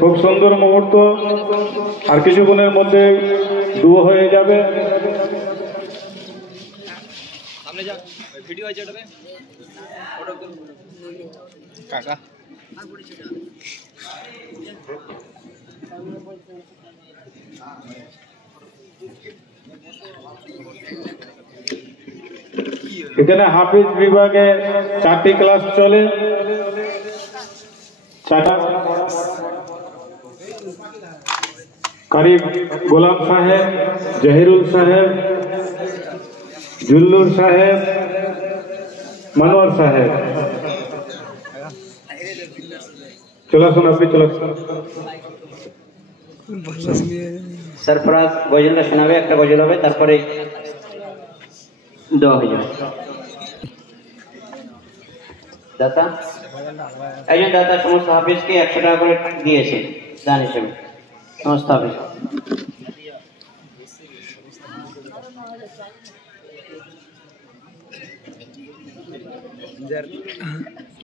খুব সুন্দর মুহূর্ত, আর কিছুক্ষণের মধ্যে ডুয়ো হয়ে যাবে। এখানে হাফিজ বিভাগে 4টি ক্লাস চলে। কারিম গোলাম সাহেব, জহিরুল সাহেব, জুল্লুর সাহেব, মনোয়ার সাহেব, চলে আসুন, আপনি চলে আসুন। সরফরাজ গজলটা শোনাবে, একটা গজল হবে, তারপরে দেওয়া হয়ে যাবে। দাতা একজন দাতা সমস্ত হাফিজকে 100 টাকা করে দিয়েছে দান হিসেবে, সমস্ত হাফিজ।